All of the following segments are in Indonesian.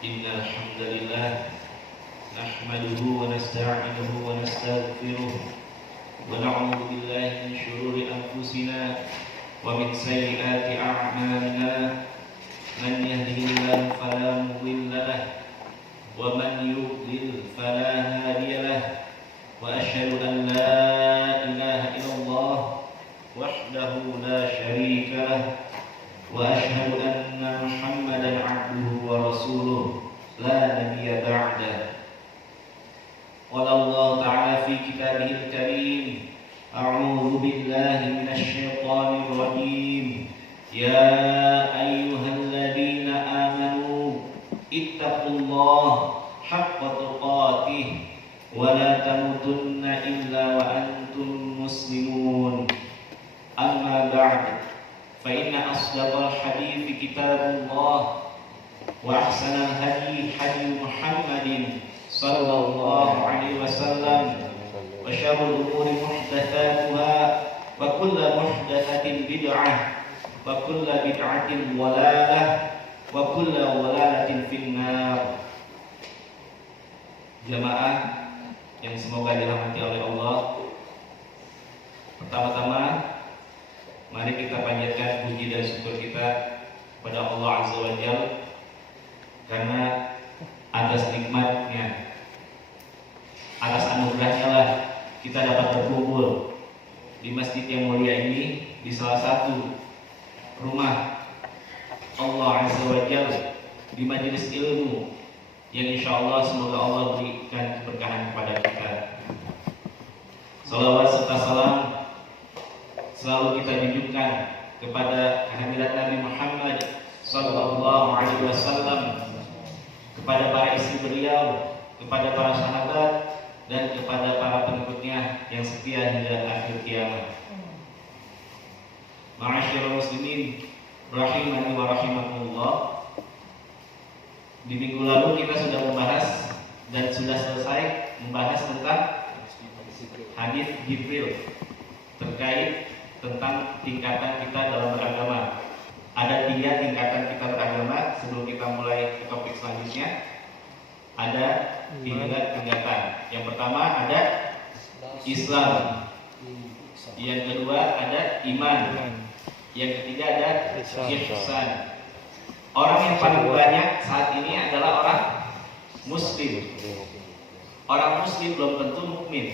إن الحمد لله نحمده ونستعينه ونستغفره ونعوذ بالله من شرور أنفسنا ومن سيئات أعمالنا من يهده الله فلا مضل له ومن يضلل فلا هادي له وأشهد أن لا إله إلا الله وحده لا شريك له وأشهد أن محمدا عبده ورسوله لا نبي بعده. قال الله تعالى في كتابه الكريم: أعوذ بالله من الشيطان الرجيم. يا أيها الذين آمنوا اتقوا الله حق تقاته ولا تموتن إلا وأنتم مسلمون. أما بعد، فإن أصدق الحديث كتاب الله وأحسن الهدي هدي محمد صلى الله عليه وسلم وشر الأمور محدثاتها وكل محدثة بدعة وكل بدعة ضلالة وكل ضلالة في النار. Jamaah yang semoga dirahmati oleh Allah, pertama-tama mari kita panjatkan puji dan syukur kita kepada Allah Azza wa Jalla karena atas nikmatnya, atas anugerahnya lah kita dapat berkumpul di masjid yang mulia ini, di salah satu rumah Allah Azza wa Jalla, di majelis ilmu yang insya Allah semoga Allah berikan keberkahan kepada kita. Salawat serta salam selalu kita junjukkan kepada kehadirat Nabi Muhammad sallallahu alaihi wasallam, kepada para istri beliau, kepada para sahabat, dan kepada para pengikutnya yang setia hingga akhir kiamat. Ma'asyiral muslimin rahimani wa rahimakumullah. Di minggu lalu kita sudah membahas dan sudah selesai membahas tentang hadis Jibril terkait tentang tingkatan kita dalam beragama. Ada 3 tingkatan kita beragama. Sebelum kita mulai ke topik selanjutnya, ada 3 tingkatan. Yang pertama ada Islam, yang kedua ada iman, yang ketiga ada ihsan. Orang yang paling banyak saat ini adalah orang Muslim. Orang Muslim belum tentu mukmin,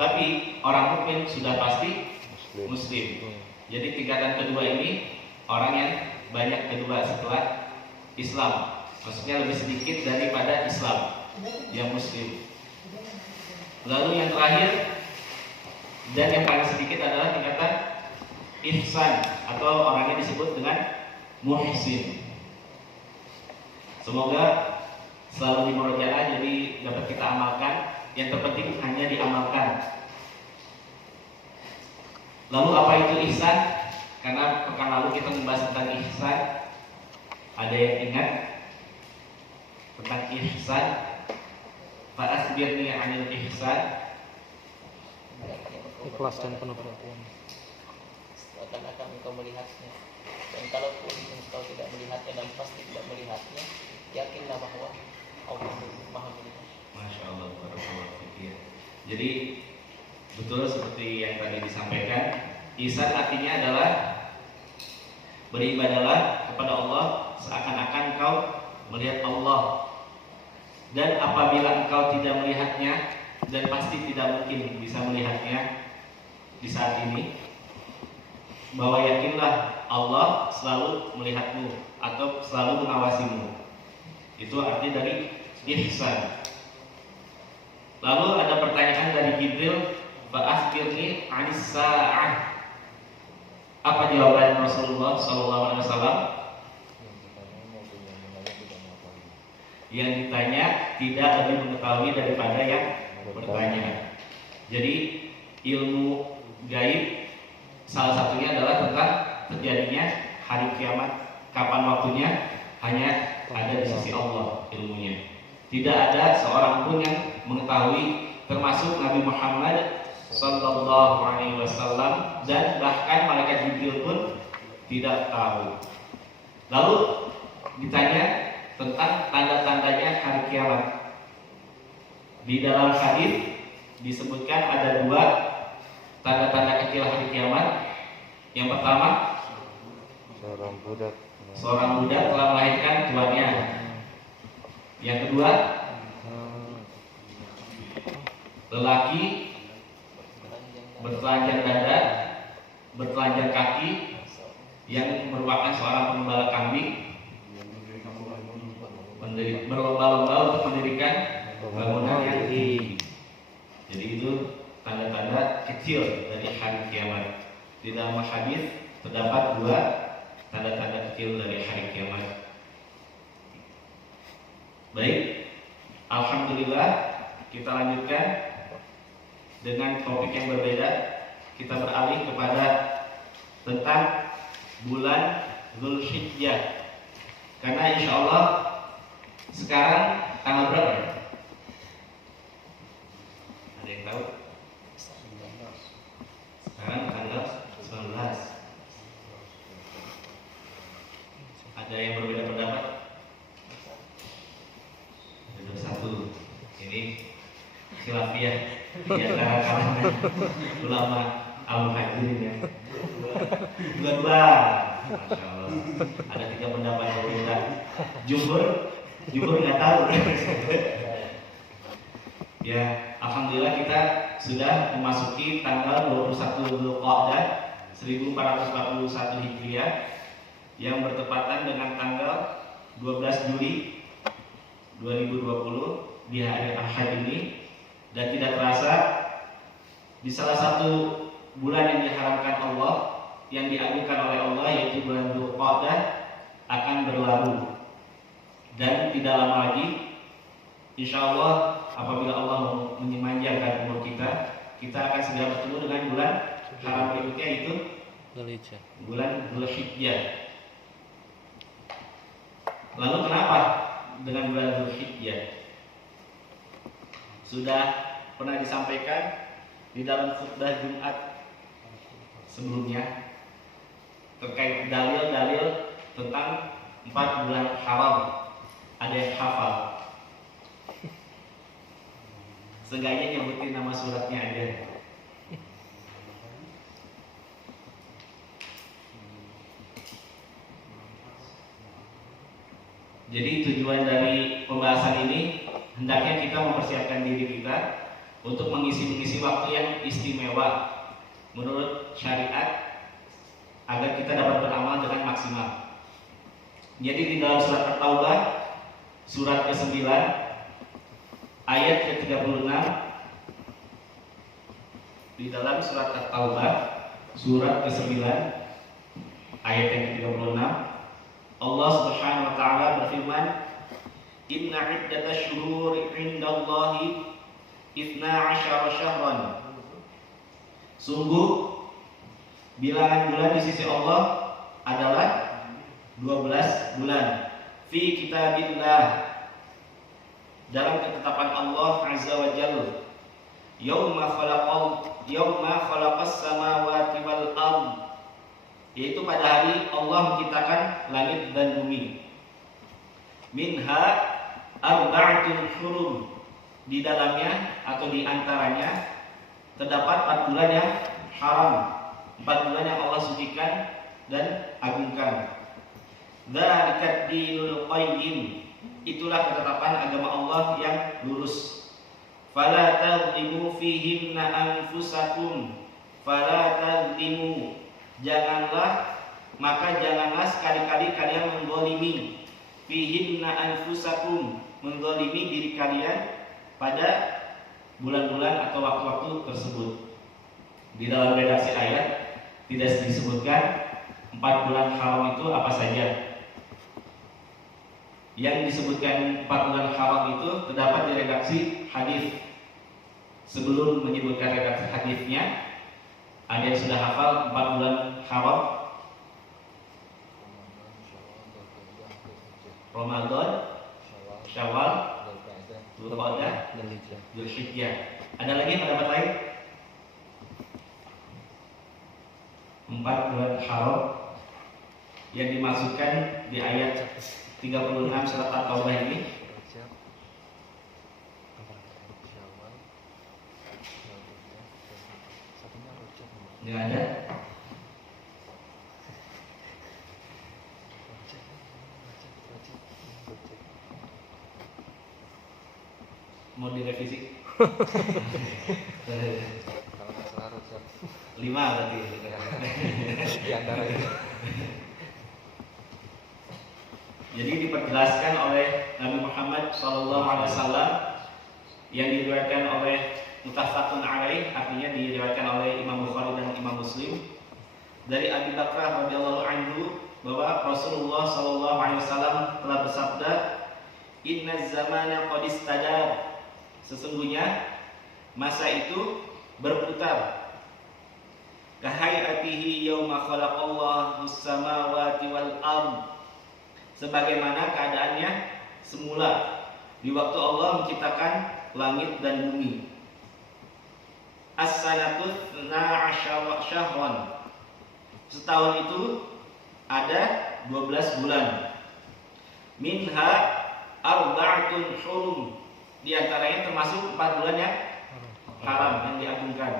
tapi orang mukmin sudah pasti Muslim. Jadi tingkatan kedua ini orang yang banyak kedua setelah Islam, maksudnya lebih sedikit daripada Islam yang Muslim. Lalu yang terakhir dan yang paling sedikit adalah tingkatan ihsan, atau orangnya disebut dengan muhsin. Semoga selalu dimurojaah, jadi dapat kita amalkan. Yang terpenting hanya diamalkan. Lalu apa itu ihsan? Karena pekan lalu kita membahas tentang ihsan. Ada yang ingat tentang ihsan? Fa'asbirni 'anil ihsan. Ikhlas dan penuh perhatian. Akan engkau melihatnya, dan kalaupun engkau tidak melihatnya dan pasti tidak melihatnya, yakinlah bahwa Allah Maha melihat. Masya Allah, barakallahu fiik. Jadi betul seperti yang tadi disampaikan, ihsan artinya adalah beribadalah kepada Allah seakan-akan engkau melihat Allah. Dan apabila engkau tidak melihatnya, dan pasti tidak mungkin bisa melihatnya di saat ini, bahwa yakinlah Allah selalu melihatmu atau selalu mengawasimu. Itu arti dari ihsan. Lalu ada pertanyaan dari Jibril, "Fa'akhbirni 'anis sa'ah." Apa jawaban Rasulullah SAW? Yang ditanya tidak lebih mengetahui daripada yang bertanya. Jadi ilmu gaib salah satunya adalah tentang terjadinya hari kiamat. Kapan waktunya hanya ada di sisi Allah ilmunya. Tidak ada seorang pun yang mengetahui, termasuk Nabi Muhammad sallallahu alaihi wasallam, dan bahkan malaikat Jibril pun tidak tahu. Lalu ditanya kiamat. Di dalam hadis disebutkan ada dua tanda-tanda kecil hari kiamat. Yang pertama, seorang budak telah melahirkan tuannya. Yang kedua, lelaki bertelanjang dada, bertelanjang kaki, yang merupakan seorang pengembala kambing, berlomba-lomba untuk mendirikan bangunan yang tinggi. Jadi itu tanda-tanda kecil dari hari kiamat. Di dalam hadis terdapat dua tanda-tanda kecil dari hari kiamat. Baik, alhamdulillah, kita lanjutkan dengan topik yang berbeda. Kita beralih kepada tentang bulan Dzulhijjah. Karena insya Allah sekarang tanggal berapa? Ada yang tahu? Sekarang tanggal 19. Ada yang berbeda pendapat? Ada satu. Ini khilafiyah di antara kalangan ulama al-muhajirin ya. Dua-dua. Masya Allah. Ada 3 pendapat yang berbeda. Jumhur nggak tahu. Ya, alhamdulillah kita sudah memasuki tanggal 21 Dzulqa'dah 1441 Hijriah yang bertepatan dengan tanggal 12 Juli 2020 di hari Ahad ini, dan tidak terasa di salah satu bulan yang diharamkan Allah, yang diagungkan oleh Allah, yaitu bulan Dzulqa'dah akan berlalu. Dan tidak lama lagi insya Allah apabila Allah memanjangkan umur kita akan segera bertemu dengan bulan haram berikutnya, yaitu bulan Dzulhijjah. Lalu kenapa dengan bulan Dzulhijjah? Sudah pernah disampaikan di dalam khutbah Jumat sebelumnya terkait dalil-dalil tentang 4 bulan haram. Ada yang hafal? Seenggaknya nyebutin nama suratnya aja. Jadi tujuan dari pembahasan ini hendaknya kita mempersiapkan diri kita untuk mengisi waktu yang istimewa menurut syariat agar kita dapat beramal dengan maksimal. Jadi di dalam surat At-Taubah surat ke-9 ayat ke-36, di dalam surat At-Taubah surat ke-9 ayat yang ke-36, Allah Subhanahu wa taala berfirman, "Inna 'iddatash syuhuri 'indallahi 12 syahran." Sungguh bilangan bulan di sisi Allah adalah 12 bulan. Fi kitabillah, dalam ketetapan Allah Azza wa Jalla. Yauma khalaqas samawati wal ard, yaitu pada hari Allah menciptakan langit dan bumi. Minha arba'atun hurum, di dalamnya atau di antaranya terdapat 4 bulan yang haram, 4 bulan yang Allah sucikan dan agungkan. Dzalikat dinul qayyim, itulah ketetapan agama Allah yang lurus. Fala tadlimu fihinna anfusakum, fala tadlimu, janganlah sekali-kali kalian menzalimi, fihinna anfusakum, menzalimi diri kalian pada bulan-bulan atau waktu-waktu tersebut. Di dalam redaksi ayat tidak disebutkan 4 bulan haram itu apa saja. Yang disebutkan 4 bulan haram itu terdapat di redaksi hadis. Sebelum menyebutkan redaksi hadisnya, ada yang sudah hafal 4 bulan haram? Ramadan, Syawal, Dzulqa'dah, Dzulhijjah. Ada lagi pendapat lain? 4 bulan haram yang dimaksudkan di ayat 36 surat At-Taubah ini Nggak ada. Mau direvisi? Kalau nggak salah harus 5 berarti. di antara itu. Jadi diperjelaskan oleh Nabi Muhammad SAW yang diriwayatkan oleh muttafaqun alaih, artinya diriwayatkan oleh Imam Bukhari dan Imam Muslim dari Abi Bakrah radhiyallahu anhu bahwa Rasulullah SAW telah bersabda, "Inna zamana qad istadar." Sesungguhnya masa itu berputar. Kahayatihi yauma khalaqallahu samawati wal ard. Sebagaimana keadaannya semula di waktu Allah menciptakan langit dan bumi. As-sanatu 12 syahran. Setahun itu ada 12 bulan. Minha arba'atun hurum. Di antaranya termasuk 4 bulan yang haram, yang diagungkan.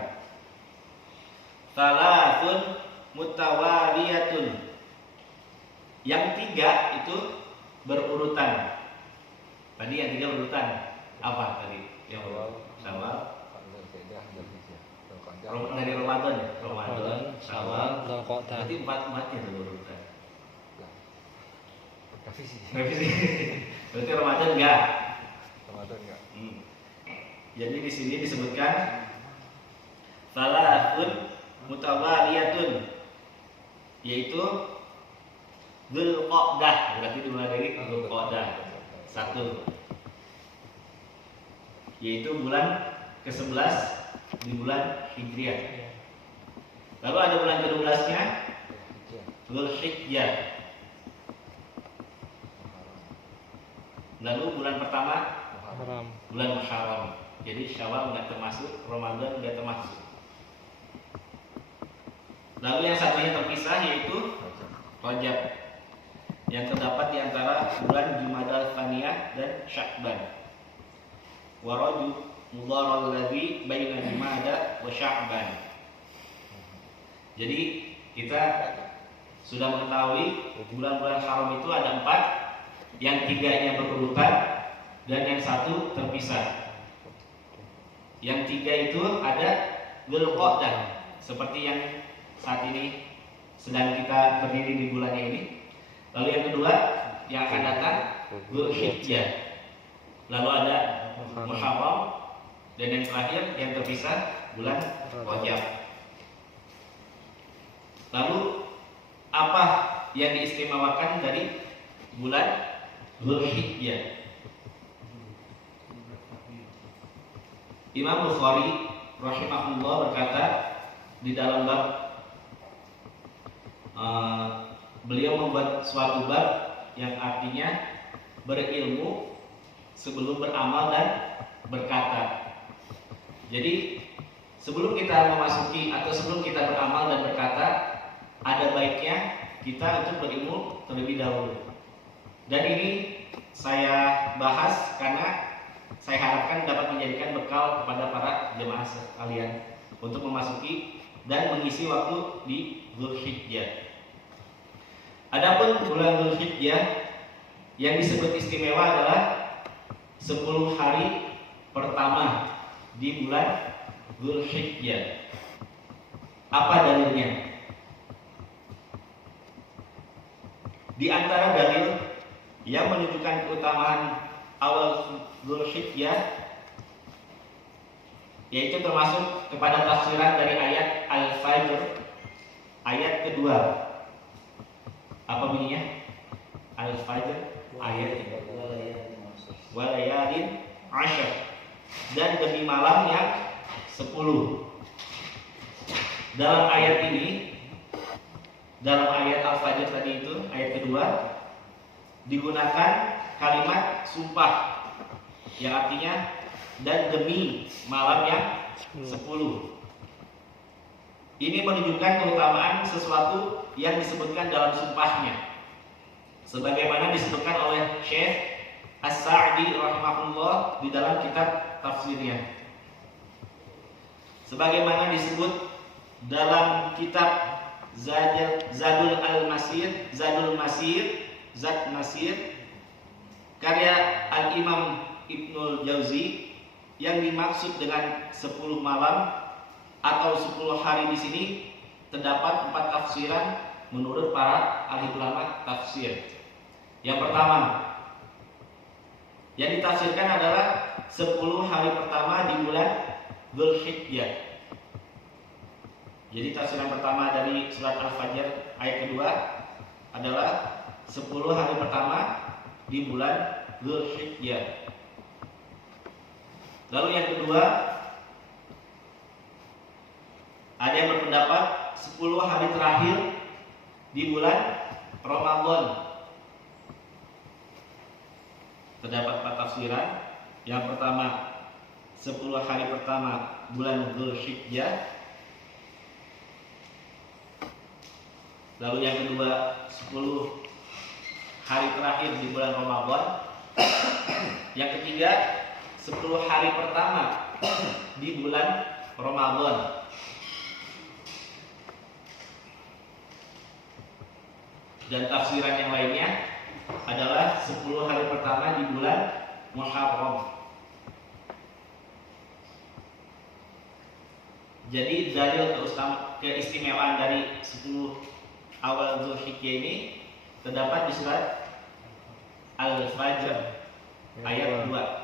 Thalathun mutawaliyatun. Yang 3 itu berurutan. Tadi yang 3 berurutan. Apa tadi? Yang Syawal, dari Ramadan ya? Ramadan, Syawal, Dzulqa'dah. berarti 4-4 itu berurutan. Revisi. Revisi. Berarti Ramadan enggak? Ramadan enggak? Jadi di sini disebutkan Thalathun mutawaliyatun, yaitu Dzulqa'dah, berarti dimulai dari Dzulqa'dah 1, yaitu bulan ke-11 di bulan Hijriah. Lalu ada bulan ke-12-nya Dzulhijjah. Lalu bulan pertama Haram. bulan Muharram. Jadi Syawal nggak termasuk, Ramadan nggak termasuk. Lalu yang satunya terpisah yaitu Rajab, yang terdapat di antara bulan Jumadal Tsaniyah dan Sya'ban. Wa Rajab mudharal ladzi baina Jumada wa Sya'ban. Jadi kita sudah mengetahui bulan-bulan haram itu ada 4, yang 3-nya berurutan dan yang 1 terpisah. Yang 3 itu ada Dzulqa'dah, seperti yang saat ini sedang kita berdiri di bulannya ini. Lalu yang kedua yang akan datang Dzulhijjah. Lalu ada Muharram, dan yang terakhir yang terpisah bulan Rajab. Lalu apa yang diistimewakan dari bulan Dzulhijjah? Imam Bukhari rahimahullah berkata di dalam bab beliau membuat suatu bab yang artinya berilmu sebelum beramal dan berkata. Jadi sebelum kita memasuki atau sebelum kita beramal dan berkata, ada baiknya kita untuk berilmu terlebih dahulu. Dan ini saya bahas karena saya harapkan dapat menjadikan bekal kepada para jemaah sekalian untuk memasuki dan mengisi waktu di Dzulhijjah. Adapun bulan Dzulhijjah yang disebut istimewa adalah 10 hari pertama di bulan Dzulhijjah. Apa dalilnya? Di antara dalil yang menunjukkan keutamaan awal Dzulhijjah, yaitu termasuk kepada tafsiran dari ayat Al-Fajr, ayat kedua. Apa bunyinya? Al-Fajr ayat walayalin ashar, dan demi malam yang 10. Dalam ayat ini, dalam ayat Al-Fajr tadi itu, ayat kedua, digunakan kalimat sumpah yang artinya dan demi malam yang 10. Ini menunjukkan keutamaan sesuatu yang disebutkan dalam sumpahnya, sebagaimana disebutkan oleh Syekh As-Sa'di rahimahullah di dalam kitab tafsirnya. Sebagaimana disebut dalam kitab Zadul Masir karya Al-Imam Ibnul Jauzi, yang dimaksud dengan 10 malam atau 10 hari di sini terdapat 4 tafsiran menurut para ahli ulama tafsir. Yang pertama, yang ditafsirkan adalah 10 hari pertama di bulan Dzulhijjah. Jadi tafsiran pertama dari surat Al-Fajr ayat kedua adalah 10 hari pertama di bulan Dzulhijjah. Lalu yang kedua, ada yang berpendapat 10 hari terakhir di bulan Ramadan. Terdapat 4 tafsiran. Yang pertama, 10 hari pertama bulan Dzulhijjah. Lalu yang kedua, 10 hari terakhir di bulan Ramadan. Yang ketiga, 10 hari pertama di bulan Ramadan. Dan tafsiran yang lainnya adalah 10 hari pertama di bulan Muharram. Jadi dalil keistimewaan dari 10 awal Dzulhijjah ini terdapat di surat Al-Fajr ayat 2.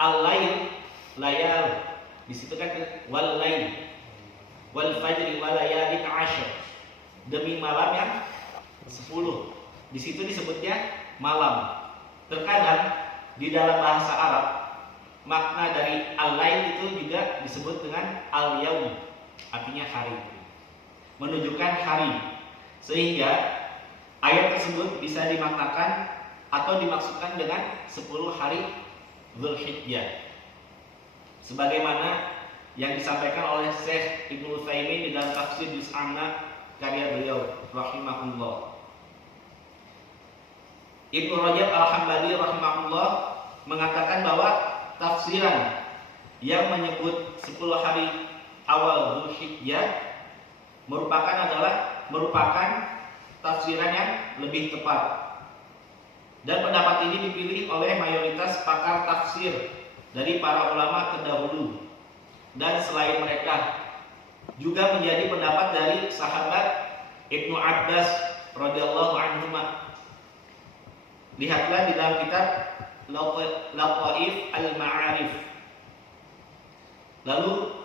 Al-lail, layal, di situ kan wal lail, wal fajri wal layalin ashr, demi malam yang 10. Di situ disebutnya malam. Terkadang di dalam bahasa Arab makna dari al-lail itu juga disebut dengan al-yaum, artinya hari, menunjukkan hari. Sehingga ayat tersebut bisa dimaknakan atau dimaksudkan dengan 10 hari Dzulhijjah, sebagaimana yang disampaikan oleh Syekh Ibnu Utsaimin di dalam tafsir Juz' Amma karya beliau rahimahullah. Ibnu Rajab Al-Hambali rahimahullah mengatakan bahwa tafsiran yang menyebut 10 hari awal Dzulhijjah merupakan tafsiran yang lebih tepat. Dan pendapat ini dipilih oleh mayoritas pakar tafsir dari para ulama terdahulu, dan selain mereka juga menjadi pendapat dari sahabat Ibnu Abbas radhiyallahu anhu. Lihatlah di dalam kitab Lataif Al-Ma'arif. Lalu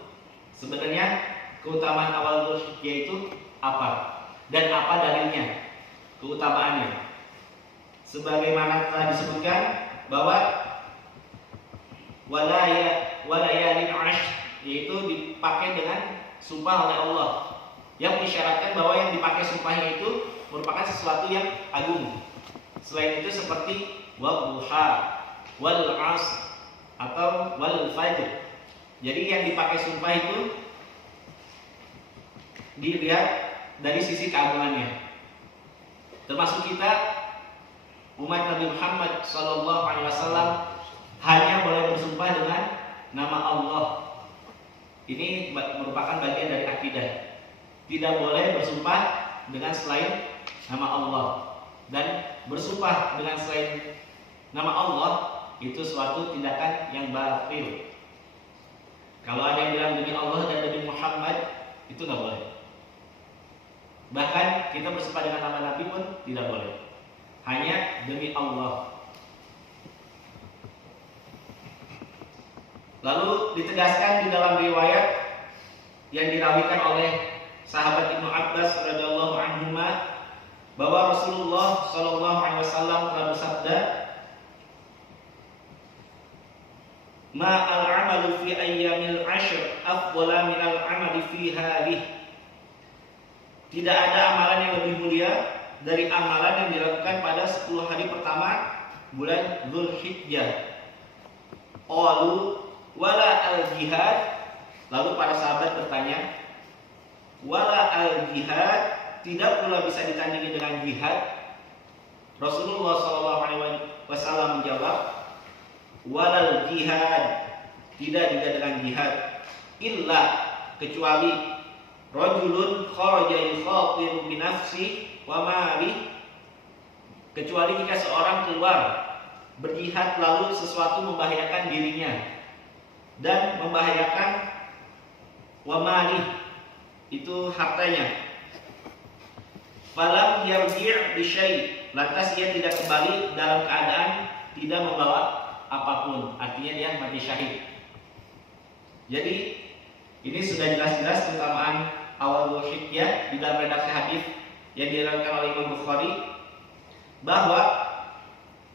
sebenarnya keutamaan awal Dzulhijjah itu apa dan apa dalilnya, keutamaannya? Sebagaimana telah disebutkan bahwa walayalin ashr, yaitu dipakai dengan sumpah oleh Allah, yang mengisyaratkan bahwa yang dipakai sumpahnya itu merupakan sesuatu yang agung. Selain itu seperti wad-duha, wal 'ashr atau wal fajr. Jadi yang dipakai sumpah itu dilihat dari sisi keagungannya. Termasuk kita umat Nabi Muhammad SAW hanya boleh bersumpah dengan nama Allah. Ini merupakan bagian dari akidah. Tidak boleh bersumpah dengan selain nama Allah. Dan bersumpah dengan selain nama Allah itu suatu tindakan yang batil. Kalau ada yang bilang demi Allah dan demi Muhammad, itu nggak boleh. Bahkan kita bersumpah dengan nama Nabi pun tidak boleh. Hanya demi Allah. Lalu ditegaskan di dalam riwayat yang dirawikan oleh sahabat Ibnu Abbas radhiyallahu anhu bahwa Rasulullah sallallahu alaihi wasallam telah bersabda, "Ma al-'amalu fi ayyamil 'ashr afdala min al-'amali fi hadhihi." Tidak ada amalan yang lebih mulia dari amalan yang dilakukan pada 10 hari pertama bulan Dzulhijjah. Qalu wala al-jihad. Lalu para sahabat bertanya, wala al-jihad, tidak pula bisa ditandingi dengan jihad? Rasulullah wasallam menjawab, walal jihad, tidak juga dengan jihad, illa kecuali rajulun kharaja yukhatiru bi nafsi wa mali, kecuali jika seorang keluar berjihad lalu sesuatu membahayakan dirinya dan membahayakan wa mali, itu hartanya. Falam yarji' bi syai', lantas ia tidak kembali dalam keadaan tidak membawa apapun, artinya dia mati syahid. Jadi ini sudah jelas-jelas keutamaan awal Dzulhijjah di dalam redaksi hadis yang diriwayatkan oleh Imam Bukhari, bahwa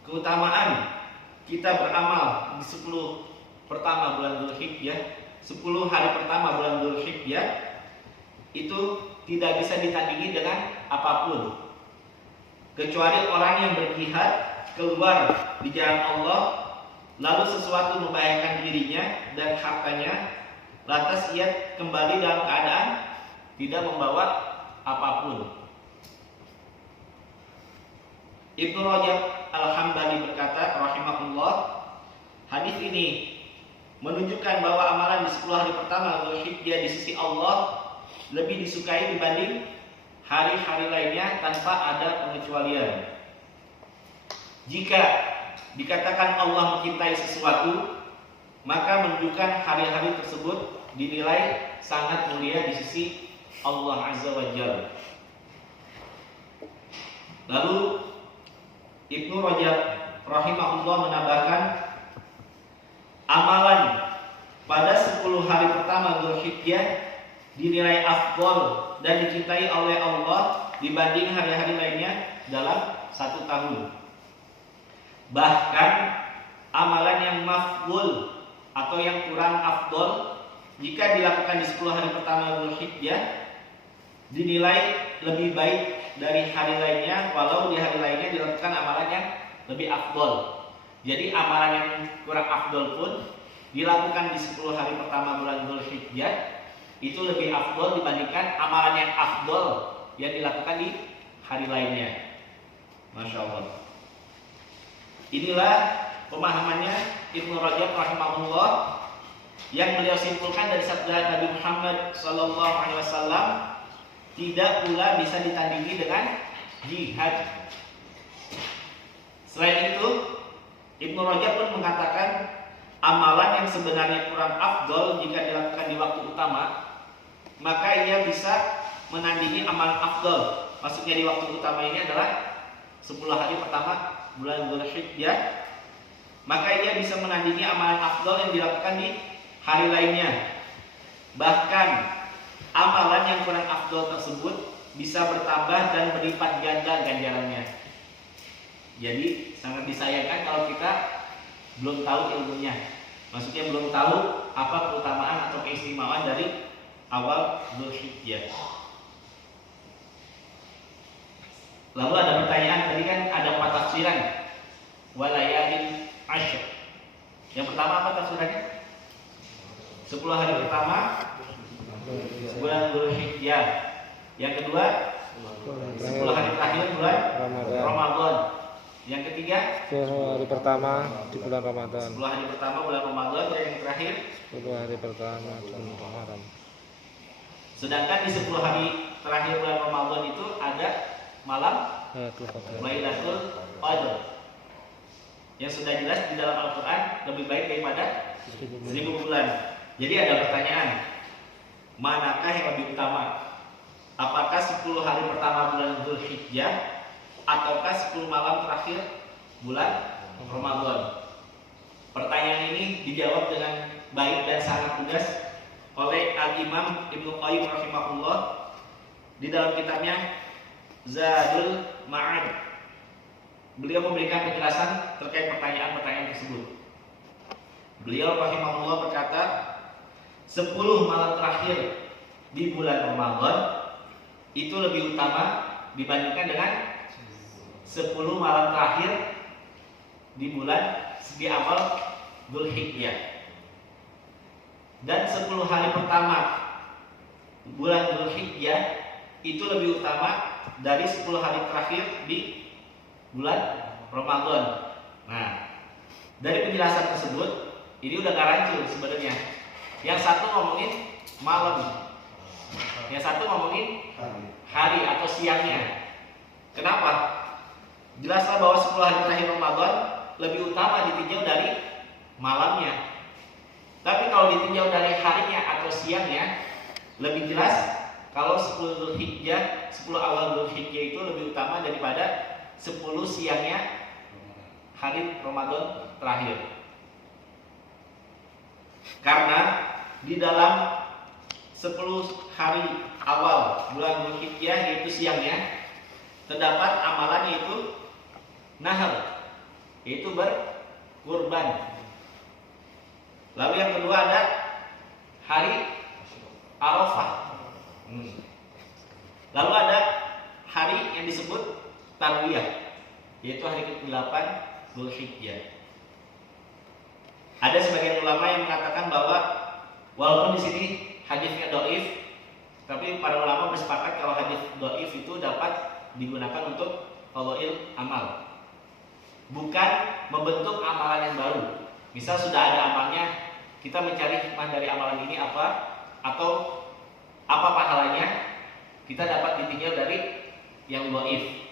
keutamaan kita beramal di 10 pertama bulan Dzulhijjah, 10 hari pertama bulan Dzulhijjah itu tidak bisa ditandingi dengan apapun, kecuali orang yang berjihad keluar di jalan Allah lalu sesuatu membahayakan dirinya dan hartanya, lantas ia kembali dalam keadaan tidak membawa apapun. Ibnu Rajab Al-Hambali berkata rahimahullah, hadis ini menunjukkan bahwa amalan di 10 hari pertama Dzulhijjah di sisi Allah lebih disukai dibanding hari-hari lainnya tanpa ada pengecualian. Jika dikatakan Allah mencintai sesuatu, maka menunjukkan hari-hari tersebut dinilai sangat mulia di sisi Allah Azza wa Jalla. Lalu Ibnu Rajab rahimahullah menambahkan, amalan pada 10 hari pertama Dzulhijjah dinilai afdol dan dicintai oleh Allah dibanding hari-hari lainnya dalam 1 tahun. Bahkan amalan yang mafdul atau yang kurang afdol jika dilakukan di 10 hari pertama Dzulhijjah dinilai lebih baik dari hari lainnya, walau di hari lainnya dilakukan amalan yang lebih afdol. Jadi amalan yang kurang afdol pun dilakukan di 10 hari pertama bulan Dzulhijjah itu lebih afdol dibandingkan amalan yang afdol yang dilakukan di hari lainnya. Masya Allah. Inilah pemahamannya Ibnu Rajab rahimahullah yang beliau simpulkan dari sabda Nabi Muhammad SAW, tidak pula bisa ditandingi dengan jihad. Selain itu, Ibnu Rajab pun mengatakan amalan yang sebenarnya kurang afdol jika dilakukan di waktu utama, maka ia bisa menandingi amalan afdol. Maksudnya di waktu utama ini adalah 10 hari pertama bulan Dzulhijjah, maka ia bisa menandingi amalan afdol yang dilakukan di hari lainnya. Bahkan amalan yang kurang afdol tersebut bisa bertambah dan berlipat ganda ganjarannya. Jadi sangat disayangkan kalau kita belum tahu ilmunya. Maksudnya belum tahu apa keutamaan atau keistimewaan dari awal Dzulhijjah. Lalu ada pertanyaan, tadi kan ada 4 tafsiran walayalin ashr. Yang pertama apa tafsirannya? 10 hari pertama bulan Dzulhijjah. Yang kedua 10 hari terakhir bulan Ramadan. Yang ketiga 10 hari pertama di bulan Ramadan. 10 hari pertama bulan Ramadan. Dan yang terakhir 10 hari pertama bulan Ramadan. Sedangkan di 10 hari terakhir bulan Ramadan itu ada malam Lailatul Qadar, yang sudah jelas di dalam Al-Quran lebih baik daripada 1000 bulan. Jadi ada pertanyaan, manakah yang lebih utama? Apakah 10 hari pertama bulan Dzulhijjah ataukah 10 malam terakhir bulan Ramadan? Pertanyaan ini dijawab dengan baik dan sangat lugas oleh Al-Imam Ibnu Qayyim rahimahullah di dalam kitabnya Zadul Ma'ad. Beliau memberikan penjelasan terkait pertanyaan-pertanyaan tersebut. Beliau rahimahullah berkata, 10 malam terakhir di bulan Ramadan itu lebih utama dibandingkan dengan 10 malam terakhir di bulan di awal Dzulhijjah. Dan 10 hari pertama bulan Dzulhijjah itu lebih utama dari 10 hari terakhir di bulan Ramadan. Nah, dari penjelasan tersebut ini udah gak rancu sebenarnya. Yang satu ngomongin malam, yang satu ngomongin hari atau siangnya. Kenapa? Jelaslah bahwa 10 hari terakhir Ramadan lebih utama ditinjau dari malamnya. Tapi kalau ditinjau dari harinya atau siangnya, lebih jelas kalau 10 Dzulhijjah, 10 awal Dzulhijjah itu lebih utama daripada 10 siangnya hari Ramadan terakhir. Karena di dalam 10 hari awal bulan Dzulhijjah yaitu siangnya terdapat amalan yaitu nahar, yaitu berkurban. Lalu yang kedua ada hari Arafah. Lalu ada hari yang disebut Tarwiyah, yaitu hari ke-8 Dzulhijjah. Ada sebagian ulama yang mengatakan bahwa walaupun di sini hadisnya dhaif, tapi para ulama bersepakat kalau hadis dhaif itu dapat digunakan untuk fadhail amal, bukan membentuk amalan yang baru. Misal sudah ada amalnya, kita mencari hikmah dari amalan ini apa, atau apa pahalanya, kita dapat ditinjau dari yang dhaif.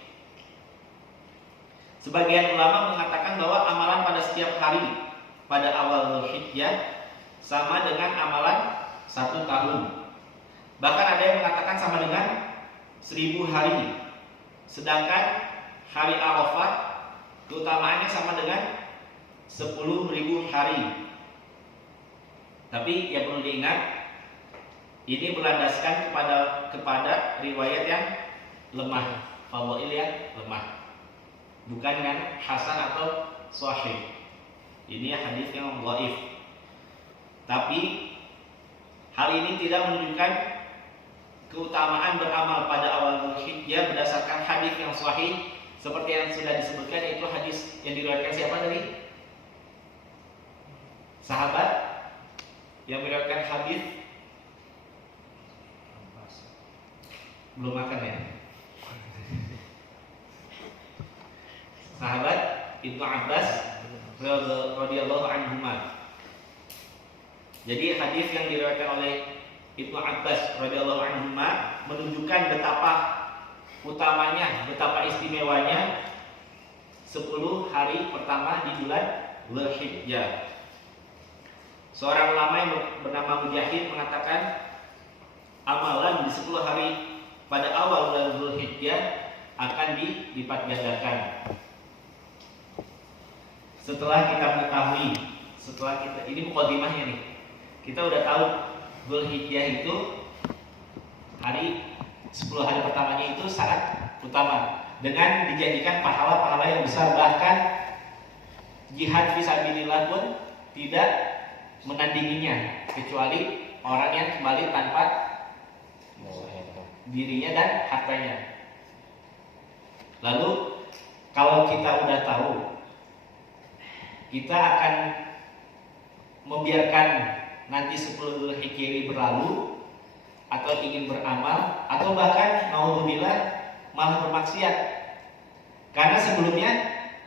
Sebagian ulama mengatakan bahwa amalan pada setiap hari pada awal Dzulhijjah sama dengan amalan 1 tahun. Bahkan ada yang mengatakan sama dengan 1000 hari. Sedangkan hari Arafah keutamaannya sama dengan 10.000 hari. Tapi yang perlu diingat, ini berlandaskan kepada riwayat yang lemah, fadhail yang lemah, bukan yang hasan atau sahih. Ini hadis yang dhaif. Tapi hal ini tidak menunjukkan keutamaan beramal pada awal Dzulhijjah berdasarkan hadis yang sahih seperti yang sudah disebutkan, yaitu hadis yang diriwayatkan siapa tadi? Sahabat yang meriwayatkan hadis belum makan ya? Sahabat Ibnu Abbas radhiyallahu anhuma. Jadi hadis yang diriwayatkan oleh Ibnu Abbas radhiyallahu anhuma menunjukkan betapa utamanya, betapa istimewanya 10 hari pertama di bulan Dzulhijjah. Seorang ulama yang bernama Mujahid mengatakan amalan di 10 hari pada awal bulan Dzulhijjah akan dilipat gandakan. Setelah kita mengetahui, ini mukadimahnya nih, kita udah tahu Dzulhijjah itu hari 10 hari pertamanya itu sangat utama dengan dijadikan pahala-pahala yang besar, bahkan jihad fisabilillah pun tidak menandinginya kecuali orang yang kembali tanpa dirinya dan hartanya. Lalu kalau kita udah tahu, kita akan membiarkan nanti 10 Dzulhijjah ini berlalu, atau ingin beramal, atau bahkan naudzubillah malah bermaksiat. Karena sebelumnya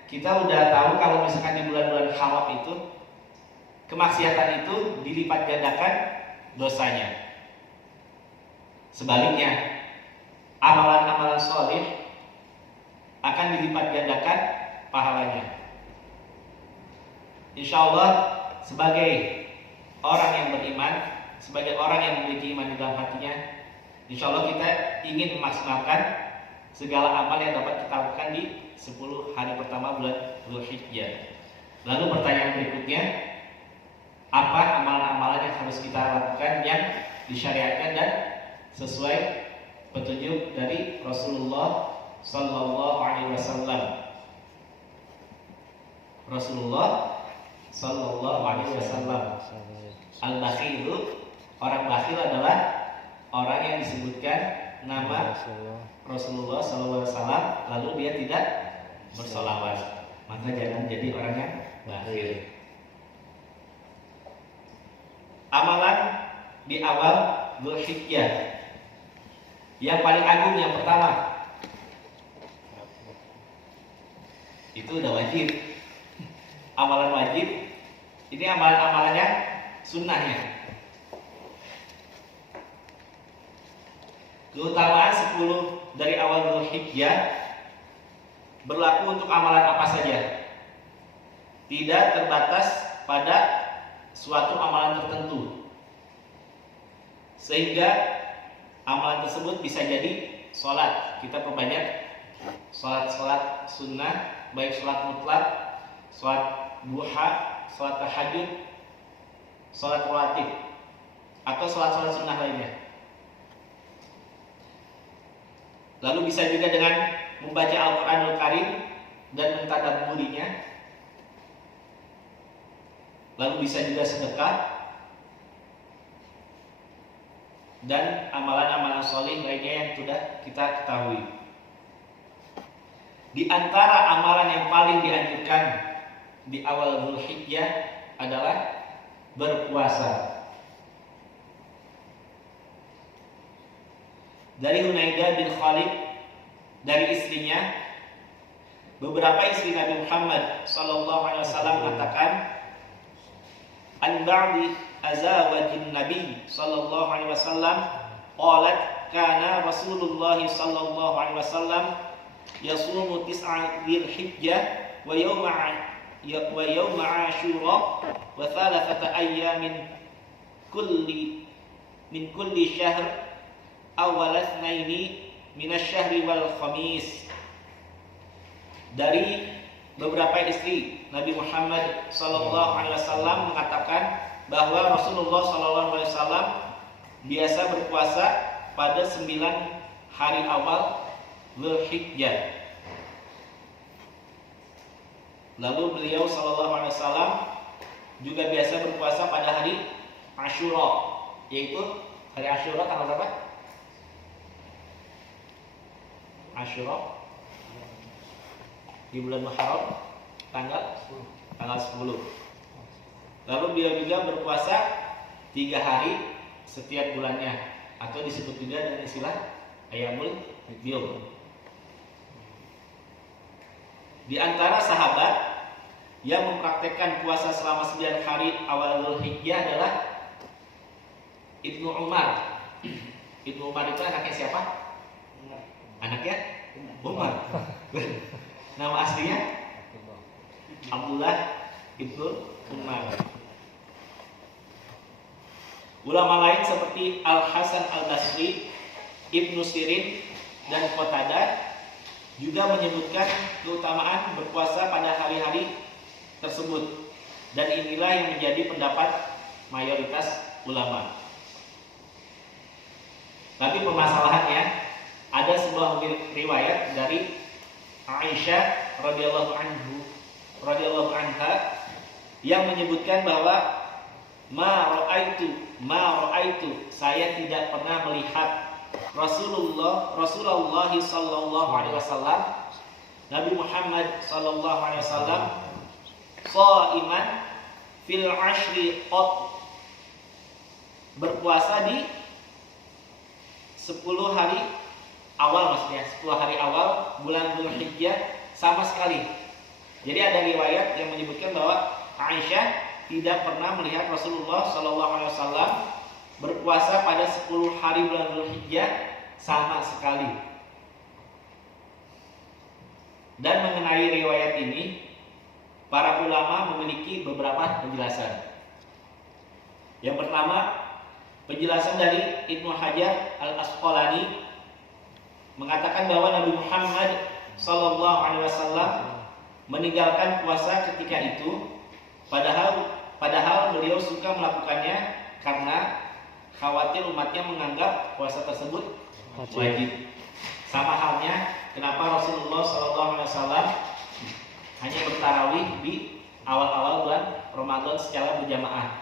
kita udah tahu kalau misalkan di bulan-bulan haram itu kemaksiatan itu dilipat gandakan dosanya. Sebaliknya, amalan-amalan sholih akan dilipat gandakan pahalanya. Insya Allah sebagai orang yang beriman, sebagai orang yang memiliki iman di dalam hatinya, insya Allah kita ingin memaksimalkan segala amal yang dapat kita lakukan di 10 hari pertama bulan Dzulhijjah. Lalu pertanyaan berikutnya, apa amalan-amalan yang harus kita lakukan yang disyariatkan dan sesuai petunjuk dari Rasulullah Sallallahu Alaihi Wasallam? Rasulullah Sallallahu Alaihi Wasallam, al-bakhilu, orang bakhil adalah orang yang disebutkan nama Rasulullah Sallallahu Alaihi Wasallam lalu dia tidak bersolawat, maka jangan jadi orang yang bakhil. Amalan di awal Dzulhijjah yang paling agung, yang pertama itu udah wajib, amalan wajib, ini amalan-amalannya sunnahnya. Keutamaan 10 dari awal Dzulhijjah berlaku untuk amalan apa saja, tidak terbatas pada suatu amalan tertentu, sehingga amalan tersebut bisa jadi sholat. Kita perbanyak sholat sunnah, baik sholat mutlak, sholat duha, sholat tahajud, sholat rawatib, atau sholat sunnah lainnya. Lalu bisa juga dengan membaca Al-Quranul Karim dan mentadabburinya. Lalu bisa juga sedekah dan amalan-amalan sholih lainnya yang sudah kita ketahui. Di antara amalan yang paling dianjurkan di awal Dzulhijjah adalah berpuasa. Dari Hunaidah bin Khalid, dari istrinya, beberapa istri Nabi Muhammad SAW mengatakan, an ba'di azawajin Nabi SAW qalat kana Rasulullah SAW yasumu tis'a Dzulhijjah wa yawma Ashura wa thalathata ayyamin min kulli syahr awal itsnaini minasyahri wal khamis. Dari beberapa istri Nabi Muhammad SAW mengatakan bahwa Rasulullah SAW biasa berpuasa pada 9 hari awal Dzulhijjah. Lalu beliau SAW juga biasa berpuasa pada hari Ashura, yaitu hari Ashura tanggal berapa? Ashura di bulan Muharram tanggal 10. Lalu beliau juga berpuasa 3 hari setiap bulannya, atau disebut juga dengan istilah Ayyamul Bid. Di antara sahabat yang mempraktekkan puasa selama 9 hari awal Dzulhijjah adalah Ibnu Umar. Ibnu Umar itu anaknya siapa? Anaknya Umar. Nama aslinya Abdullah ibnu Umar. Ulama lain seperti Al-Hasan Al-Basri, Ibnu Sirin, dan Qatadah juga menyebutkan keutamaan berpuasa pada hari-hari tersebut, dan inilah yang menjadi pendapat mayoritas ulama. Tapi permasalahannya, ada sebuah riwayat dari Aisyah radhiyallahu anha yang menyebutkan bahwa ma ra'aitu, saya tidak pernah melihat Rasulullah sallallahu alaihi wasallam, Nabi Muhammad sallallahu alaihi wasallam shaiman fil ashri berpuasa di 10 hari awal, maksudnya 10 hari awal bulan Dzulhijjah sama sekali. Jadi ada riwayat yang menyebutkan bahwa Aisyah tidak pernah melihat Rasulullah SAW berpuasa pada 10 hari bulan Dzulhijjah sama sekali. Dan mengenai riwayat ini, para ulama memiliki beberapa penjelasan. Yang pertama, penjelasan dari Ibnu Hajar Al-Asqalani mengatakan bahwa Nabi Muhammad SAW meninggalkan puasa ketika itu, padahal beliau suka melakukannya karena khawatir umatnya menganggap puasa tersebut wajib. Sama halnya kenapa Rasulullah SAW hanya bertarawih di awal-awal bulan Ramadan secara berjamaah.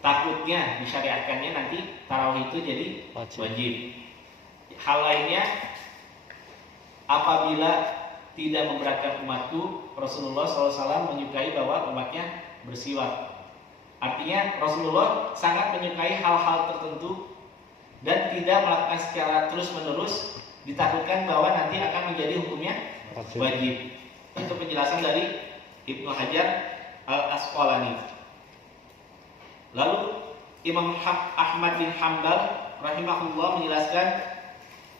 Takutnya disyariatkannya nanti tarawih itu jadi wajib. Hal lainnya, apabila tidak memberatkan umatku, Rasulullah SAW menyukai bahwa umatnya bersiwak. Artinya Rasulullah sangat menyukai hal-hal tertentu dan tidak melakukan secara terus-menerus, ditakutkan bahwa nanti akan menjadi hukumnya wajib. Itu penjelasan dari Ibnu Hajar Al-Asqalani. Lalu Imam Ahmad bin Hanbal rahimahullah menjelaskan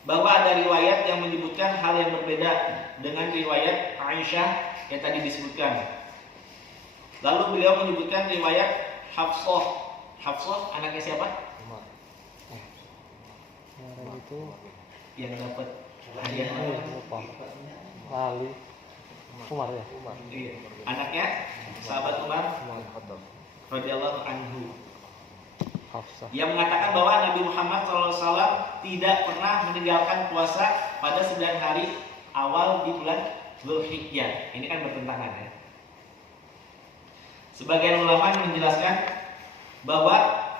bahwa ada riwayat yang menyebutkan hal yang berbeda dengan riwayat Aisyah yang tadi disebutkan. Lalu beliau menyebutkan riwayat Hafsah. Hafsah anaknya siapa? Umar. Kemarin itu Yang dapat hadiah. lupa. Lali. Umar ya. Umar. Iya. Anaknya sahabat Umar Umar Khattab. radhiyallahu anhu, Hafsah. yang mengatakan bahwa Nabi Muhammad SAW tidak pernah meninggalkan puasa pada 9 hari awal di bulan Dzulhijjah. Ini kan bertentangan ya. Sebagian ulama menjelaskan bahwa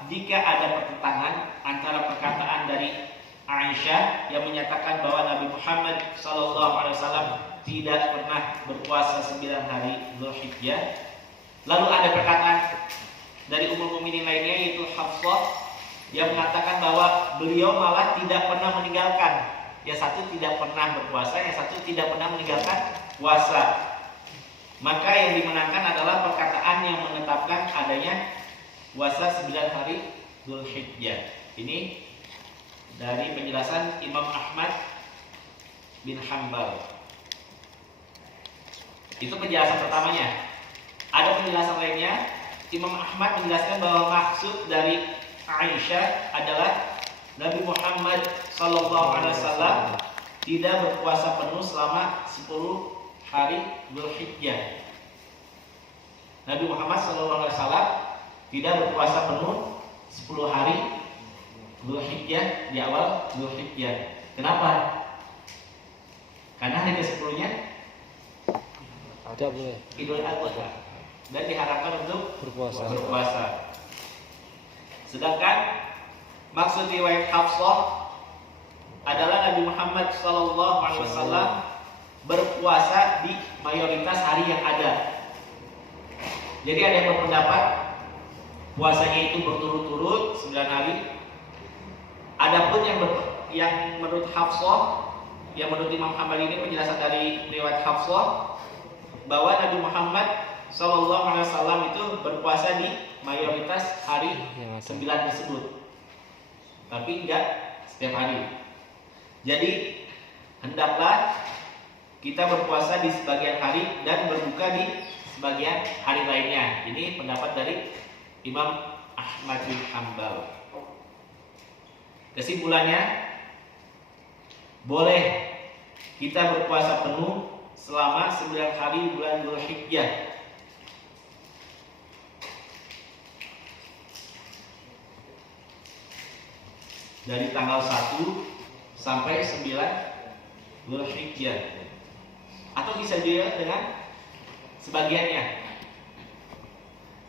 jika ada pertentangan antara perkataan dari Aisyah yang menyatakan bahwa Nabi Muhammad SAW tidak pernah berpuasa 9 hari Dzulhijjah, lalu ada perkataan dari Ummul Mukminin lainnya yaitu Hafsah yang mengatakan bahwa beliau malah tidak pernah meninggalkan. Yang satu tidak pernah berpuasa, yang satu tidak pernah meninggalkan puasa. Maka yang dimenangkan adalah perkataan yang menetapkan adanya puasa 9 hari Dzulhijjah. Ini dari penjelasan Imam Ahmad bin Hanbal. Itu penjelasan pertamanya. Ada penjelasan lainnya. Imam Ahmad menjelaskan bahwa maksud dari Aisyah adalah Nabi Muhammad SAW tidak berpuasa penuh selama 10 hari Dzulhijjah. Nabi Muhammad SAW tidak berpuasa penuh 10 hari Dzulhijjah, di awal Dzulhijjah. Kenapa? Karena hari ke-10-nya Tidak boleh Idul Adha dan diharapkan untuk berpuasa. Sedangkan maksud riwayat Hafsah adalah Nabi Muhammad SAW berpuasa di mayoritas hari yang ada. Jadi ada yang berpendapat puasanya itu berturut-turut 9 hari. Adapun yang menurut Hafsah, yang menurut Imam Hanbal ini penjelasan dari riwayat Hafsah bahwa Nabi Muhammad SAW itu berpuasa di mayoritas hari 9 tersebut, tapi enggak setiap hari. Jadi hendaklah kita berpuasa di sebagian hari dan berbuka di sebagian hari lainnya. Ini pendapat dari Imam Ahmad bin Hanbal. Kesimpulannya, boleh kita berpuasa penuh selama 9 hari bulan Dzulhijjah. Dari tanggal 1 sampai 9 Dzulhijjah. Atau bisa juga dengan sebagiannya.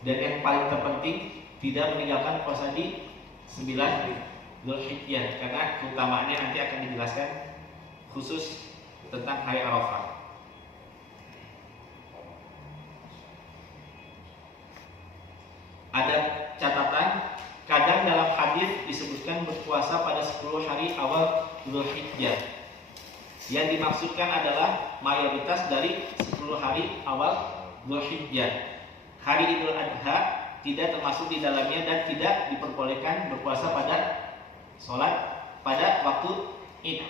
Dan yang paling terpenting, tidak meninggalkan puasa di 9 Dzulhijjah, karena keutamaannya nanti akan dijelaskan khusus tentang hari Arafah. Ada catatan, kadang dalam hadis disebutkan berpuasa pada 10 hari awal Dzulhijjah. Yang dimaksudkan adalah mayoritas dari 10 hari awal Dzulhijjah. Hari Idul Adha tidak termasuk di dalamnya dan tidak diperbolehkan berpuasa pada sholat pada waktu Id,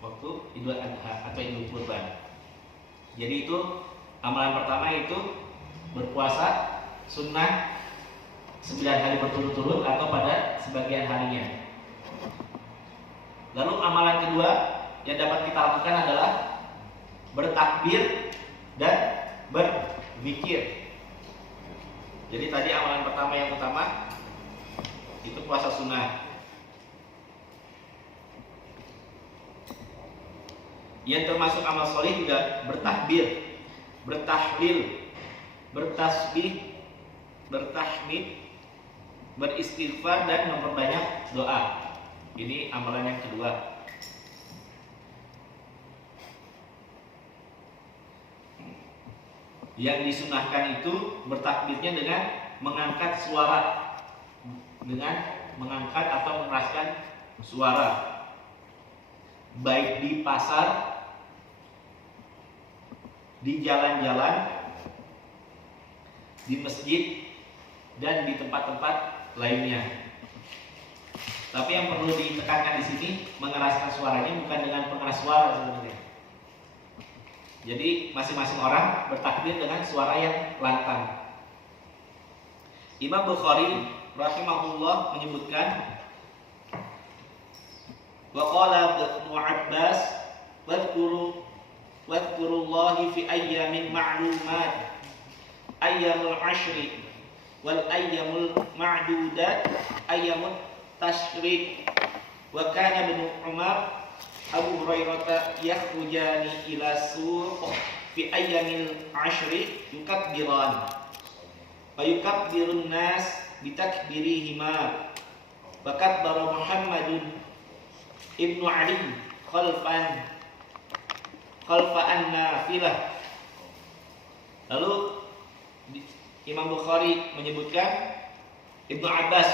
waktu Idul Adha atau Idul Kurban. Jadi itu amalan pertama, itu berpuasa sunnah 9 hari berturut-turut atau pada sebagian harinya. Lalu amalan kedua yang dapat kita lakukan adalah bertakbir dan berzikir. Jadi tadi amalan pertama yang utama itu puasa sunnah. Yang termasuk amal soleh juga bertakbir, bertahlil, bertasbih, bertahmid, beristighfar dan memperbanyak doa. Ini amalan yang kedua. Yang disunahkan itu bertakbirnya dengan mengangkat suara, dengan mengangkat atau mengeraskan suara, baik di pasar, di jalan-jalan, di masjid dan di tempat-tempat lainnya. Tapi yang perlu ditekankan di sini, mengeraskan suaranya bukan dengan pengeras suara sebenarnya. Jadi masing-masing orang bertakbir dengan suara yang lantang. Imam Bukhari rahimahullah menyebutkan, wa qala Ibnu Abbas wadhkurullahi fi ayyamin ma'lumat ayyamul ashri wal ayyamul ma'dudat ayyamut tashrik. Wa kana Ibnu Umar Abu Hurairah yakhrujani ila suq fi ayyamil ashri yukabbiran wa yukabbirun nas bitakbirihima wa kabbara Muhammadun Ibnu Ali khalfan nafilah. Lalu Imam Bukhari menyebutkan Ibnu Abbas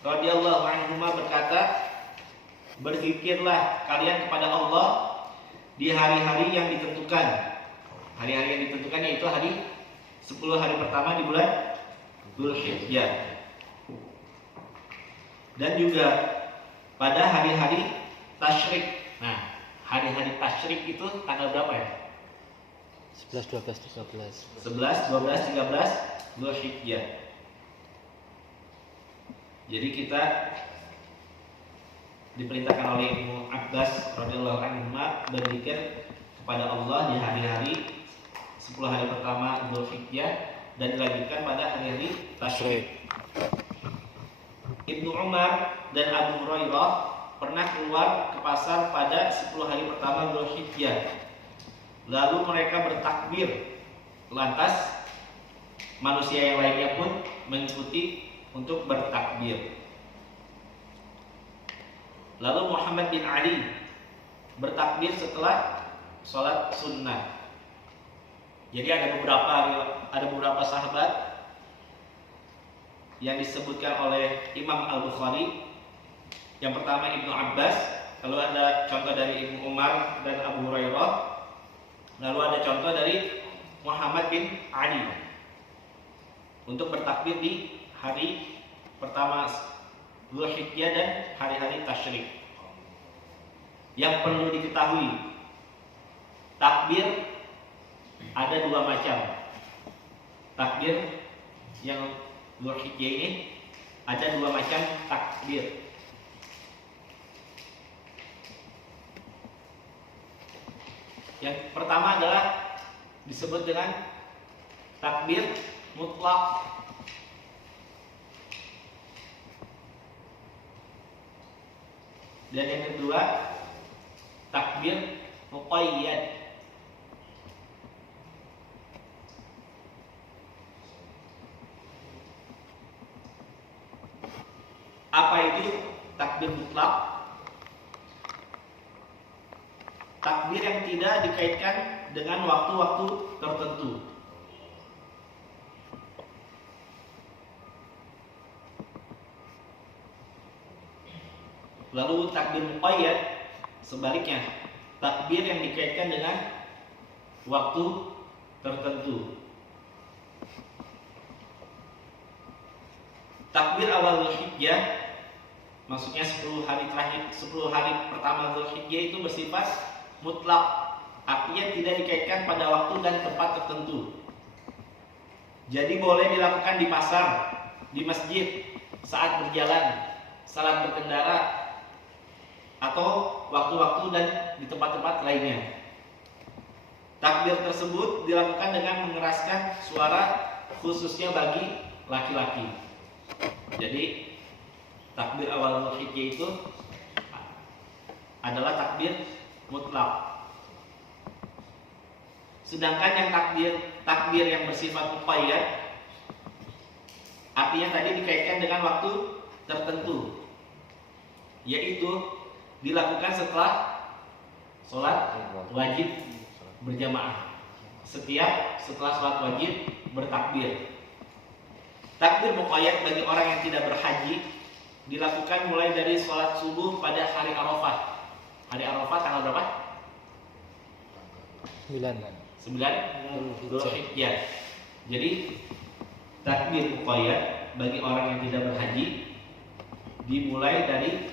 radhiyallahu anhuma berkata, berzikirlah kalian kepada Allah di hari-hari yang ditentukan. Hari-hari yang ditentukan yaitu 10 hari pertama di bulan Dzulhijjah. Dan juga pada hari-hari tasyrik. Nah, hari-hari tasyrik itu tanggal berapa ya? 11, 12, 13. 11, 12, 13 Dzulhijjah. Jadi kita diperintahkan oleh Ibnu Abbas radhiyallahu anhu berzikir kepada Allah di hari-hari 10 hari pertama Dzulhijjah dan dilanjutkan pada hari-hari tasyrik. Ibnu Umar dan Abu Hurairah pernah keluar ke pasar pada 10 hari pertama Dzulhijjah. Lalu mereka bertakbir. Lantas manusia yang lainnya pun mengikuti untuk bertakbir. Lalu Muhammad bin Ali bertakbir setelah sholat sunnah. Jadi ada beberapa sahabat yang disebutkan oleh Imam Al-Bukhari. Yang pertama Ibnu Abbas, lalu ada contoh dari Ibnu Umar dan Abu Hurairah, lalu ada contoh dari Muhammad bin Ali untuk bertakbir di hari pertama Dzulhijjah dan hari-hari tasyrik. Yang perlu diketahui, takbir ada 2 macam. Takbir yang Dzulhijjah ini ada 2 macam takbir. Yang pertama adalah disebut dengan takbir mutlak. Dan yang kedua takbir muqayyad. Apa itu takbir mutlak? Takbir yang tidak dikaitkan dengan waktu-waktu tertentu. Lalu takbir muqayyad sebaliknya, takbir yang dikaitkan dengan waktu tertentu. Takbir awal Dzulhijjah maksudnya 10 hari terakhir, 10 hari pertama Dzulhijjah itu bersifat mutlak, artinya tidak dikaitkan pada waktu dan tempat tertentu. Jadi boleh dilakukan di pasar, di masjid, saat berjalan, saat berkendara, atau waktu-waktu dan di tempat-tempat lainnya. Takbir tersebut dilakukan dengan mengeraskan suara khususnya bagi laki-laki. Jadi takbir awal Dzulhijjah itu adalah takbir mutlak. Sedangkan yang takbir yang bersifat muqayyad artinya tadi dikaitkan dengan waktu tertentu, yaitu dilakukan setelah sholat wajib berjamaah. Setelah sholat wajib bertakbir. Takbir muqayyad bagi orang yang tidak berhaji dilakukan mulai dari sholat subuh pada hari Arafah. Hari Arafah tanggal berapa? 9. 9 Dzulhijjah. Jadi takbir muqayyad bagi orang yang tidak berhaji dimulai dari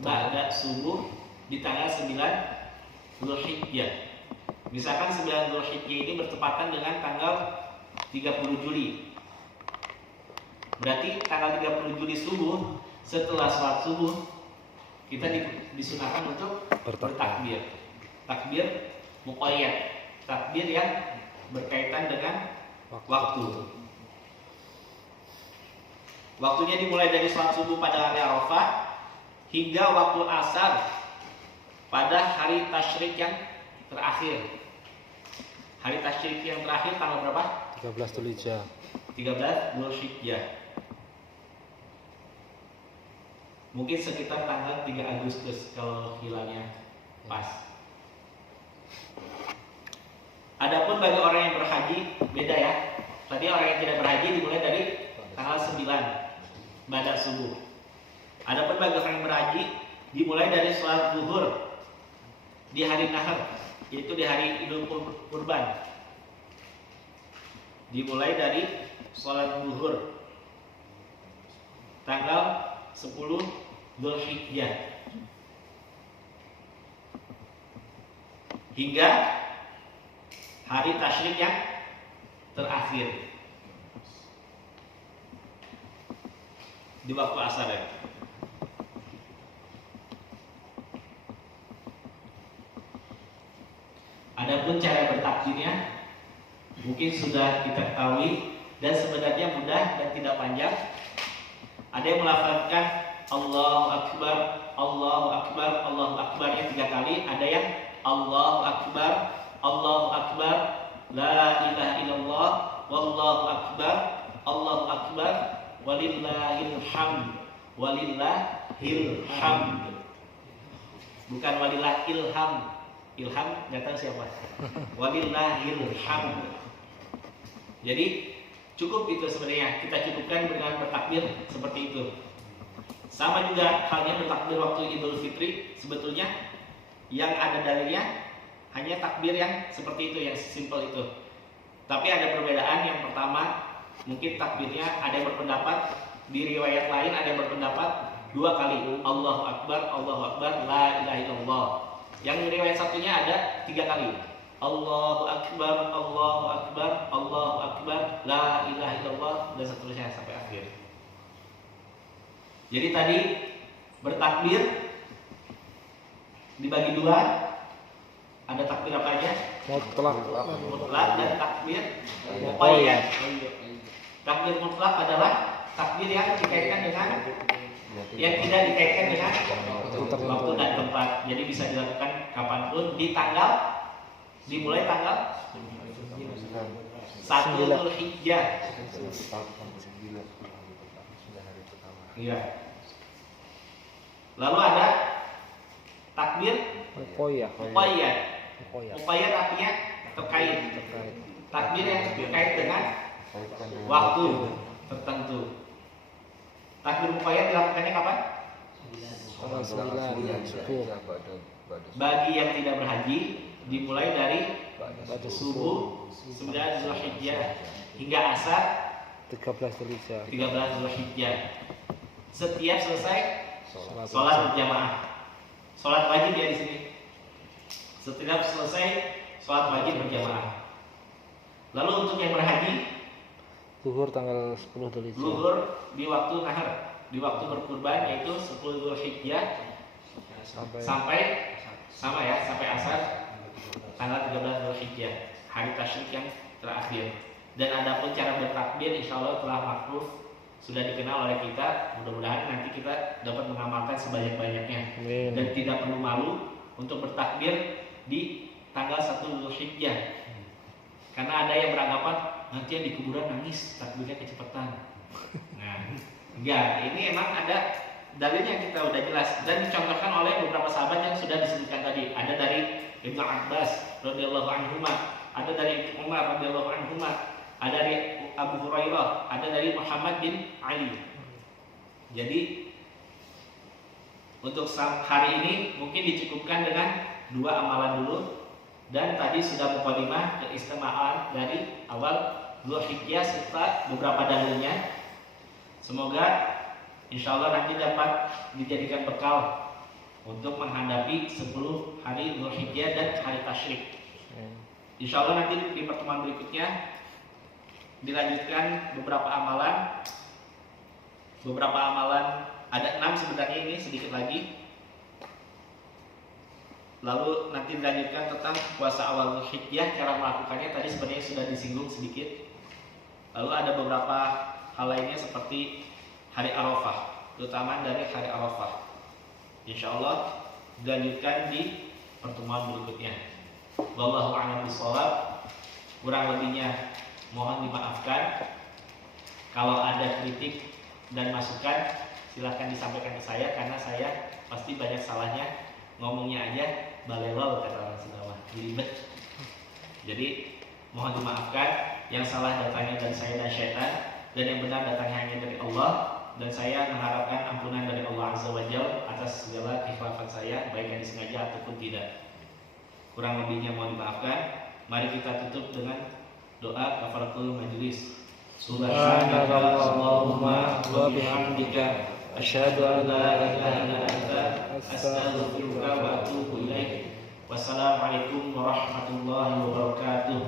ba'da subuh di tanggal 9 Zulhijjah. Misalkan 9 Zulhijjah ini bertepatan dengan tanggal 30 Juli. Berarti tanggal 30 Juli subuh, setelah sholat subuh kita disunahkan untuk bertakbir. Takbir muqayyad, takbir yang berkaitan dengan waktu. Waktunya dimulai dari sholat subuh pada hari Arafah hingga waktu asar pada hari tasyrik yang terakhir. Hari tasyrik yang terakhir tanggal berapa? 13 Dzulhijjah. 13 Dzulhijjah. Mungkin sekitar tanggal 3 Agustus kalau hilangnya pas. Adapun bagi orang yang berhaji beda ya. Tadi orang yang tidak berhaji dimulai dari tanggal 9 ba'da subuh. Adapun bagi orang yang berhaji dimulai dari sholat zuhur di hari Nahar, yaitu di hari Idul Kurban. Dimulai dari sholat zuhur tanggal 10 Dzulhijjah hingga hari tasyrik yang terakhir di waktu asar ya. Adapun cara bertakbirnya mungkin sudah kita ketahui dan sebenarnya mudah dan tidak panjang. Ada yang melafazkan Allahu Akbar, Allahu Akbar, Allahu Akbarnya 3 kali. Ada yang Allahu Akbar, Allahu Akbar, La ilaha illallah, Wallahu Akbar, Allahu Akbar, Walillahil hamd, Walillahil hamd. Bukan walillahil hamd. Ilham nggak tahu siapa. Walillahil hamd. Jadi cukup itu sebenarnya, kita cukupkan dengan bertakbir seperti itu. Sama juga halnya bertakbir waktu Idul Fitri, sebetulnya yang ada dalilnya hanya takbir yang seperti itu, yang simple itu. Tapi ada perbedaan. Yang pertama, mungkin takbirnya ada yang berpendapat di riwayat lain, ada yang berpendapat 2 kali, Allahu Akbar, Allahu Akbar, La ilaha illallah. Yang riwayat satunya ada 3 kali, Allahu Akbar, Allahu Akbar, Allahu Akbar, La ilaha illallah, dan seterusnya sampai akhir. Jadi tadi bertakbir dibagi 2. Ada takbir apa aja? Mutlak dan takbir muqayyad. Takbir mutlak adalah takbir yang dikaitkan dengan yang tidak dikaitkan dengan waktu dan tempat. Jadi bisa dilakukan kapanpun di tanggal, dimulai tanggal 1 Dzulhijjah. Iya. Lalu ada takbir muqayyad. Muqayyad artinya terkait. Takbir yang terkait dengan waktu tertentu. Takbir muqayyad dilakukannya kapan? Tanggal 9 subuh. Bagi yang tidak berhaji dimulai dari subuh 9 Dzulhijjah hingga asar 13 Dzulhijjah. 13 Dzulhijjah. Setiap selesai sholat berjamaah. Sholat wajib ya di sini. Setiap selesai sholat wajib berjamaah. Lalu untuk yang berhaji, Zuhur tanggal 10 Dzulhijjah. zuhur di waktu nahar, di waktu berkurban, yaitu 10 Dzulhijjah sampai sama ya, sampai asar tanggal 13 Dzulhijjah, hari tasyrik yang terakhir. Dan adapun cara bertakbir insyaallah telah makruf, sudah dikenal oleh kita. Mudah-mudahan nanti kita dapat mengamalkan sebanyak-banyaknya. Amin. Dan tidak perlu malu untuk bertakbir di tanggal 1 Dzulhijjah. Karena ada yang beranggapan nanti yang di kuburan nangis, takbirnya kecepatan. Nah, enggak, ini emang ada dalilnya, kita udah jelas dan dicontohkan oleh beberapa sahabat yang sudah disebutkan tadi. Ada dari Ibnu Abbas radhiyallahu anhuma, ada dari Umar radhiyallahu anhuma, ada dari Abu Hurairah, ada dari Muhammad bin Ali. Jadi untuk hari ini mungkin dicukupkan dengan 2 amalan dulu, dan tadi sudah mukadimah keistimewaan Dzulhijjah serta beberapa dalilnya. Semoga insya Allah nanti dapat dijadikan bekal untuk menghadapi 10 hari Dzulhijjah dan hari tasyrik. Insya Allah nanti di pertemuan berikutnya dilanjutkan beberapa amalan. Beberapa amalan ada 6 sebenarnya, ini sedikit lagi. Lalu nanti dilanjutkan tentang puasa awal Dzulhijjah, cara melakukannya tadi sebenarnya sudah disinggung sedikit. Lalu ada beberapa hal lainnya seperti hari Arafah, keutamaan dari hari Arafah. Insya Allah dilanjutkan di pertemuan berikutnya. Wallahu a'lam bishawab. Kurang lebihnya mohon dimaafkan. Kalau ada kritik dan masukan silahkan disampaikan ke saya, karena saya pasti banyak salahnya. Ngomongnya aja balelol kata orang Sunda, ribet. Jadi mohon dimaafkan, yang salah datangnya dari saya dan syaitan, dan yang benar datangnya hanya dari Allah. Dan saya mengharapkan ampunan dari Allah Azza wa Jalla atas segala kekhilafan saya, baik yang disengaja ataupun tidak. Kurang lebihnya mohon dimaafkan. Mari kita tutup dengan doa kafaratul majlis. Subhanallahumma wa bihamdika asyhadu an la ilaha illa anta astaghfiruka wa atubu ilaik. Wassalamualaikum warahmatullahi wabarakatuh.